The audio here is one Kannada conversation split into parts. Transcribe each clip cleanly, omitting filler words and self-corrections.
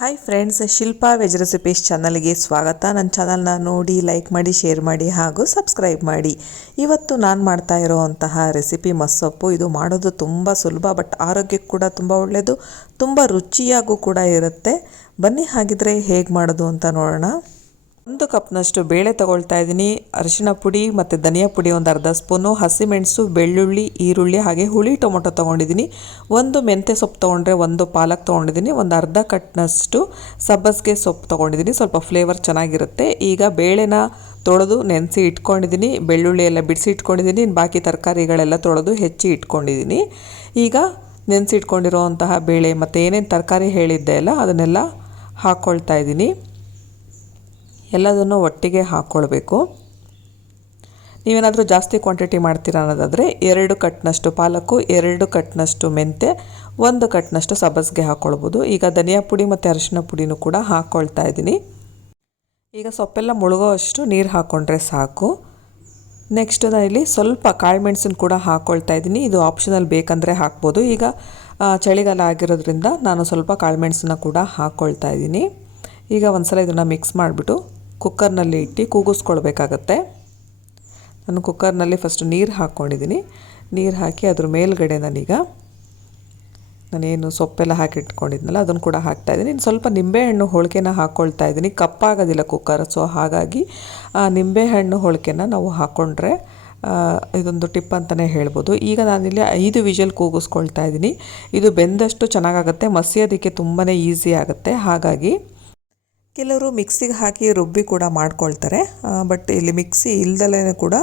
Hi friends, Shilpa veg recipes ಚಾನಲ್ಗೆ ಸ್ವಾಗತ. ನನ್ನ ಚಾನಲ್ನ ನೋಡಿ ಲೈಕ್ ಮಾಡಿ, ಶೇರ್ ಮಾಡಿ ಹಾಗೂ ಸಬ್ಸ್ಕ್ರೈಬ್ ಮಾಡಿ. ಇವತ್ತು ನಾನು ಮಾಡ್ತಾ ಇರೋವಂತಹ ರೆಸಿಪಿ ಮಸ್ಸೊಪ್ಪು. ಇದು ಮಾಡೋದು ತುಂಬ ಸುಲಭ, ಬಟ್ ಆರೋಗ್ಯಕ್ಕೆ ಕೂಡ ತುಂಬ ಒಳ್ಳೆಯದು, ತುಂಬ ರುಚಿಯಾಗೂ ಕೂಡ ಇರುತ್ತೆ. ಬನ್ನಿ ಹಾಗಿದ್ರೆ ಹೇಗೆ ಮಾಡೋದು ಅಂತ ನೋಡೋಣ. 1 ಕಪ್ನಷ್ಟು ಬೇಳೆ ತೊಗೊಳ್ತಾ ಇದ್ದೀನಿ. ಅರಿಶಿಣ ಪುಡಿ ಮತ್ತು ಧನಿಯಾ ಪುಡಿ ಒಂದು ಅರ್ಧ ಸ್ಪೂನು, ಹಸಿಮೆಣಸು, ಬೆಳ್ಳುಳ್ಳಿ, ಈರುಳ್ಳಿ ಹಾಗೆ ಹುಳಿ ಟೊಮೊಟೊ ತೊಗೊಂಡಿದ್ದೀನಿ. 1 ಮೆಂತ್ಯ ಸೊಪ್ಪು ತೊಗೊಂಡ್ರೆ 1 ಪಾಲಕ್ ತೊಗೊಂಡಿದ್ದೀನಿ. ಒಂದು ಅರ್ಧ ಕಟ್ನಷ್ಟು ಸಬ್ಬಸಿಗೆ ಸೊಪ್ಪು ತೊಗೊಂಡಿದ್ದೀನಿ, ಸ್ವಲ್ಪ ಫ್ಲೇವರ್ ಚೆನ್ನಾಗಿರುತ್ತೆ. ಈಗ ಬೇಳೆನ ತೊಳೆದು ನೆನೆಸಿ ಇಟ್ಕೊಂಡಿದ್ದೀನಿ, ಬೆಳ್ಳುಳ್ಳಿ ಎಲ್ಲ ಬಿಡಿಸಿ ಇಟ್ಕೊಂಡಿದ್ದೀನಿ. ಬಾಕಿ ತರಕಾರಿಗಳೆಲ್ಲ ತೊಳೆದು ಹೆಚ್ಚಿ ಇಟ್ಕೊಂಡಿದ್ದೀನಿ. ಈಗ ನೆನೆಸಿ ಇಟ್ಕೊಂಡಿರೋವಂತಹ ಬೇಳೆ ಮತ್ತು ಏನೇನು ತರಕಾರಿ ಹೇಳಿದ್ದೆ ಅಲ್ಲ ಅದನ್ನೆಲ್ಲ ಹಾಕ್ಕೊಳ್ತಾ ಇದ್ದೀನಿ. ಎಲ್ಲದನ್ನು ಒಟ್ಟಿಗೆ ಹಾಕ್ಕೊಳ್ಬೇಕು. ನೀವೇನಾದರೂ ಜಾಸ್ತಿ ಕ್ವಾಂಟಿಟಿ ಮಾಡ್ತೀರಾ ಅನ್ನೋದಾದರೆ 2 ಕಟ್ನಷ್ಟು ಪಾಲಕ್ಕು, 2 ಕಟ್ನಷ್ಟು ಮೆಂತ್ಯ, 1 ಕಟ್ನಷ್ಟು ಸಬ್ಬಸಿಗೆ ಹಾಕ್ಕೊಳ್ಬೋದು. ಈಗ ಧನಿಯಾ ಪುಡಿ ಮತ್ತು ಅರಿಶಿನ ಪುಡಿನೂ ಕೂಡ ಹಾಕ್ಕೊಳ್ತಾ ಇದ್ದೀನಿ. ಈಗ ಸೊಪ್ಪೆಲ್ಲ ಮುಳುಗೋ ಅಷ್ಟು ನೀರು ಹಾಕ್ಕೊಂಡ್ರೆ ಸಾಕು. ನೆಕ್ಸ್ಟ್ ನಾನಿಲ್ಲಿ ಸ್ವಲ್ಪ ಕಾಳು ಮೆಣಸನ್ನು ಕೂಡ ಹಾಕ್ಕೊಳ್ತಾ ಇದ್ದೀನಿ. ಇದು ಆಪ್ಷನಲ್, ಬೇಕಂದರೆ ಹಾಕ್ಬೋದು. ಈಗ ಚಳಿಗಾಲ ಆಗಿರೋದ್ರಿಂದ ನಾನು ಸ್ವಲ್ಪ ಕಾಳು ಮೆಣಸನ್ನ ಕೂಡ ಹಾಕ್ಕೊಳ್ತಾ ಇದ್ದೀನಿ. ಈಗ ಒಂದ್ಸಲ ಇದನ್ನು ಮಿಕ್ಸ್ ಮಾಡಿಬಿಟ್ಟು ಕುಕ್ಕರ್ನಲ್ಲಿ ಇಟ್ಟು ಕೂಗಿಸ್ಕೊಳ್ಬೇಕಾಗತ್ತೆ. ನಾನು ಕುಕ್ಕರ್ನಲ್ಲಿ ಫಸ್ಟ್ ನೀರು ಹಾಕ್ಕೊಂಡಿದ್ದೀನಿ. ನೀರು ಹಾಕಿ ಅದ್ರ ಮೇಲ್ಗಡೆ ನಾನೇನು ಸೊಪ್ಪೆಲ್ಲ ಹಾಕಿಟ್ಕೊಂಡಿದ್ನಲ್ಲ ಅದನ್ನು ಕೂಡ ಹಾಕ್ತಾಯಿದ್ದೀನಿ. ಇನ್ನು ಸ್ವಲ್ಪ ನಿಂಬೆಹಣ್ಣು ಹೋಳಿಗೆನ ಹಾಕ್ಕೊಳ್ತಾ ಇದ್ದೀನಿ. ಕಪ್ಪಾಗೋದಿಲ್ಲ ಕುಕ್ಕರ್, ಸೊ ಹಾಗಾಗಿ ನಿಂಬೆಹಣ್ಣು ಹೋಳಿಗೆನ ನಾವು ಹಾಕ್ಕೊಂಡ್ರೆ ಇದೊಂದು ಟಿಪ್ ಅಂತಲೇ ಹೇಳ್ಬೋದು. ಈಗ ನಾನಿಲ್ಲಿ 5 ವಿಷಲ್ ಕೂಗಿಸ್ಕೊಳ್ತಾ ಇದ್ದೀನಿ. ಇದು ಬೆಂದಷ್ಟು ಚೆನ್ನಾಗಾಗುತ್ತೆ, ಮಸಿಯೋದಕ್ಕೆ ತುಂಬಾ ಈಸಿ ಆಗುತ್ತೆ. ಹಾಗಾಗಿ ಕೆಲವರು ಮಿಕ್ಸಿಗೆ ಹಾಕಿ ರುಬ್ಬಿ ಕೂಡ ಮಾಡ್ಕೊಳ್ತಾರೆ, ಬಟ್ ಇಲ್ಲಿ ಮಿಕ್ಸಿ ಇಲ್ದಲೇ ಕೂಡ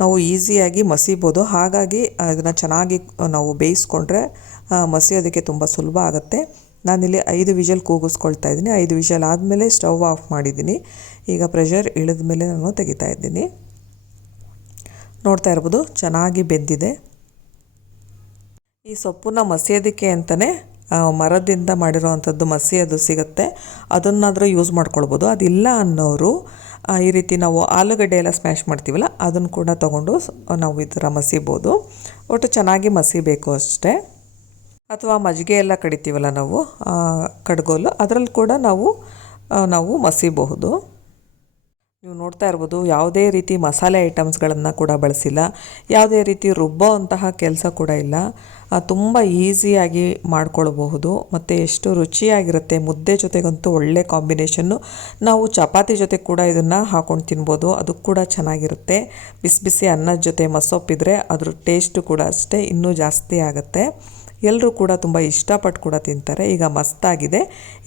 ನಾವು ಈಸಿಯಾಗಿ ಮಸಿಬೋದು. ಹಾಗಾಗಿ ಇದನ್ನು ಚೆನ್ನಾಗಿ ನಾವು ಬೇಯಿಸ್ಕೊಂಡ್ರೆ ಮಸಿಯೋದಕ್ಕೆ ತುಂಬ ಸುಲಭ ಆಗುತ್ತೆ. ನಾನಿಲ್ಲಿ 5 ವಿಷಲ್ ಕೂಗಿಸ್ಕೊಳ್ತಾ ಇದ್ದೀನಿ. 5 ವಿಷಲ್ ಆದಮೇಲೆ ಸ್ಟವ್ ಆಫ್ ಮಾಡಿದ್ದೀನಿ. ಈಗ ಪ್ರೆಷರ್ ಇಳಿದ ಮೇಲೆ ನಾನು ತೆಗಿತಾ ಇದ್ದೀನಿ. ನೋಡ್ತಾ ಇರ್ಬೋದು, ಚೆನ್ನಾಗಿ ಬೆಂದಿದೆ. ಈ ಸೊಪ್ಪನ್ನ ಮಸಿಯೋದಕ್ಕೆ ಅಂತಲೇ ಮರದಿಂದ ಮಾಡಿರೋವಂಥದ್ದು ಮಸಿಯೋದು ಸಿಗುತ್ತೆ, ಅದನ್ನಾದರೂ ಯೂಸ್ ಮಾಡ್ಕೊಳ್ಬೋದು. ಅದಿಲ್ಲ ಅನ್ನೋರು ಈ ರೀತಿ ನಾವು ಆಲೂಗಡ್ಡೆ ಎಲ್ಲ ಸ್ಮ್ಯಾಶ್ ಮಾಡ್ತೀವಲ್ಲ ಅದನ್ನು ಕೂಡ ತೊಗೊಂಡು ನಾವು ಈ ಥರ ಮಸಿಬೋದು. ಒಟ್ಟು ಚೆನ್ನಾಗಿ ಮಸಿಬೇಕು ಅಷ್ಟೇ. ಅಥವಾ ಮಜ್ಜಿಗೆ ಎಲ್ಲ ಕಡಿತೀವಲ್ಲ ನಾವು ಕಡ್ಗೋಲು, ಅದರಲ್ಲಿ ಕೂಡ ನಾವು ಮಸಿಬಹುದು. ನೀವು ನೋಡ್ತಾ ಇರ್ಬೋದು, ಯಾವುದೇ ರೀತಿ ಮಸಾಲೆ ಐಟಮ್ಸ್ಗಳನ್ನು ಕೂಡ ಬಳಸಿಲ್ಲ, ಯಾವುದೇ ರೀತಿ ರುಬ್ಬೋ ಅಂತಹ ಕೆಲಸ ಕೂಡ ಇಲ್ಲ. ತುಂಬ ಈಸಿಯಾಗಿ ಮಾಡ್ಕೊಳ್ಬಹುದು ಮತ್ತು ಎಷ್ಟು ರುಚಿಯಾಗಿರುತ್ತೆ. ಮುದ್ದೆ ಜೊತೆಗಂತೂ ಒಳ್ಳೆ ಕಾಂಬಿನೇಷನ್ನು. ನಾವು ಚಪಾತಿ ಜೊತೆ ಕೂಡ ಇದನ್ನು ಹಾಕ್ಕೊಂಡು ತಿನ್ಬೋದು, ಅದು ಕೂಡ ಚೆನ್ನಾಗಿರುತ್ತೆ. ಬಿಸಿ ಬಿಸಿ ಅನ್ನದ ಜೊತೆ ಮಸೊಪ್ಪಿದ್ರೆ ಅದ್ರ ಟೇಸ್ಟು ಕೂಡ ಅಷ್ಟೇ ಇನ್ನೂ ಜಾಸ್ತಿ ಆಗುತ್ತೆ. ಎಲ್ಲರೂ ಕೂಡ ತುಂಬ ಇಷ್ಟಪಟ್ಟು ಕೂಡ ತಿಂತಾರೆ. ಈಗ ಮಸ್ತಾಗಿದೆ.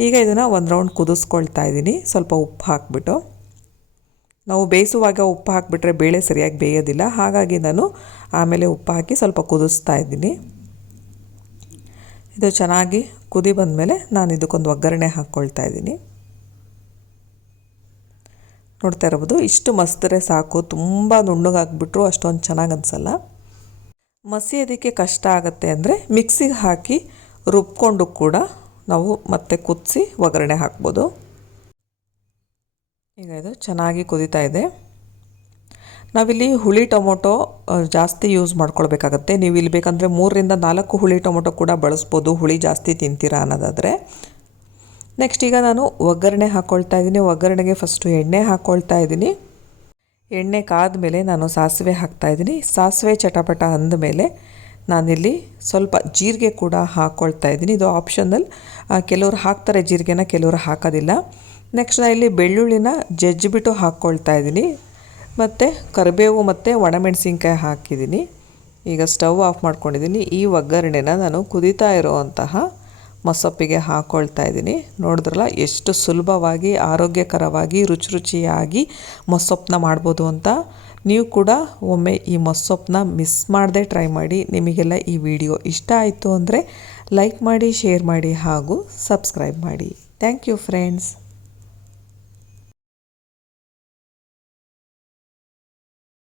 ಈಗ ಇದನ್ನು ಒಂದು ರೌಂಡ್ ಕುದಿಸ್ಕೊಳ್ತಾ ಇದ್ದೀನಿ, ಸ್ವಲ್ಪ ಉಪ್ಪು ಹಾಕ್ಬಿಟ್ಟು. ನಾವು ಬೇಯಿಸುವಾಗ ಉಪ್ಪು ಹಾಕಿಬಿಟ್ರೆ ಬೇಳೆ ಸರಿಯಾಗಿ ಬೇಯೋದಿಲ್ಲ, ಹಾಗಾಗಿ ನಾನು ಆಮೇಲೆ ಉಪ್ಪು ಹಾಕಿ ಸ್ವಲ್ಪ ಕುದಿಸ್ತಾ ಇದ್ದೀನಿ. ಇದು ಚೆನ್ನಾಗಿ ಕುದಿ ಬಂದಮೇಲೆ ನಾನು ಇದಕ್ಕೊಂದು ಒಗ್ಗರಣೆ ಹಾಕ್ಕೊಳ್ತಾ ಇದ್ದೀನಿ. ನೋಡ್ತಾ ಇರ್ಬೋದು, ಇಷ್ಟು ಮಸಿದ್ರೆ ಸಾಕು. ತುಂಬ ನುಣ್ಣಗಾಗ್ಬಿಟ್ರು ಅಷ್ಟೊಂದು ಚೆನ್ನಾಗಿ ಅನಿಸಲ್ಲ. ಮಸಿಯೋದಕ್ಕೆ ಕಷ್ಟ ಆಗುತ್ತೆ ಅಂದರೆ ಮಿಕ್ಸಿಗೆ ಹಾಕಿ ರುಬ್ಕೊಂಡು ಕೂಡ ನಾವು ಮತ್ತೆ ಕುದಿಸಿ ಒಗ್ಗರಣೆ ಹಾಕ್ಬೋದು. ಈಗ ಇದು ಚೆನ್ನಾಗಿ ಕುದೀತಾ ಇದೆ. ನಾವಿಲ್ಲಿ ಹುಳಿ ಟೊಮೊಟೊ ಜಾಸ್ತಿ ಯೂಸ್ ಮಾಡ್ಕೊಳ್ಬೇಕಾಗತ್ತೆ. ನೀವು ಇಲ್ಲಿ ಬೇಕಂದರೆ 3ರಿಂದ 4 ಹುಳಿ ಟೊಮೊಟೊ ಕೂಡ ಬಳಸ್ಬೋದು, ಹುಳಿ ಜಾಸ್ತಿ ತಿಂತೀರಾ ಅನ್ನೋದಾದರೆ. ನೆಕ್ಸ್ಟ್ ಈಗ ನಾನು ಒಗ್ಗರಣೆ ಹಾಕ್ಕೊಳ್ತಾ ಇದ್ದೀನಿ. ಒಗ್ಗರಣೆಗೆ ಫಸ್ಟು ಎಣ್ಣೆ ಹಾಕ್ಕೊಳ್ತಾ ಇದ್ದೀನಿ. ಎಣ್ಣೆ ಕಾದ್ಮೇಲೆ ನಾನು ಸಾಸಿವೆ ಹಾಕ್ತಾಯಿದ್ದೀನಿ. ಸಾಸಿವೆ ಚಟಪಟ ಅಂದಮೇಲೆ ನಾನಿಲ್ಲಿ ಸ್ವಲ್ಪ ಜೀರಿಗೆ ಕೂಡ ಹಾಕ್ಕೊಳ್ತಾ ಇದ್ದೀನಿ. ಇದು ಆಪ್ಷನಲ್, ಕೆಲವರು ಹಾಕ್ತಾರೆ ಜೀರಿಗೆನ, ಕೆಲವರು ಹಾಕೋದಿಲ್ಲ. ನೆಕ್ಸ್ಟ್ ನಾನು ಇಲ್ಲಿ ಬೆಳ್ಳುಳ್ಳಿನ ಜಜ್ಜಿಬಿಟ್ಟು ಹಾಕ್ಕೊಳ್ತಾ ಇದ್ದೀನಿ. ಮತ್ತು ಕರಿಬೇವು ಮತ್ತು ಒಣಮೆಣಸಿನ್ಕಾಯಿ ಹಾಕಿದ್ದೀನಿ. ಈಗ ಸ್ಟವ್ ಆಫ್ ಮಾಡ್ಕೊಂಡಿದ್ದೀನಿ. ಈ ಒಗ್ಗರಣೆನ ನಾನು ಕುದೀತಾ ಇರೋವಂತಹ ಮಸೊಪ್ಪಿಗೆ ಹಾಕ್ಕೊಳ್ತಾ ಇದ್ದೀನಿ. ನೋಡಿದ್ರಲ್ಲ ಎಷ್ಟು ಸುಲಭವಾಗಿ, ಆರೋಗ್ಯಕರವಾಗಿ, ರುಚಿಯಾಗಿ ಮಸೊಪ್ಪನ್ನ ಮಾಡ್ಬೋದು ಅಂತ. ನೀವು ಕೂಡ ಒಮ್ಮೆ ಈ ಮಸೊಪ್ಪನ್ನ ಮಿಸ್ ಮಾಡದೆ ಟ್ರೈ ಮಾಡಿ. ನಿಮಗೆಲ್ಲ ಈ ವಿಡಿಯೋ ಇಷ್ಟ ಆಯಿತು ಅಂದರೆ ಲೈಕ್ ಮಾಡಿ, ಶೇರ್ ಮಾಡಿ ಹಾಗೂ ಸಬ್ಸ್ಕ್ರೈಬ್ ಮಾಡಿ. Thank you friends.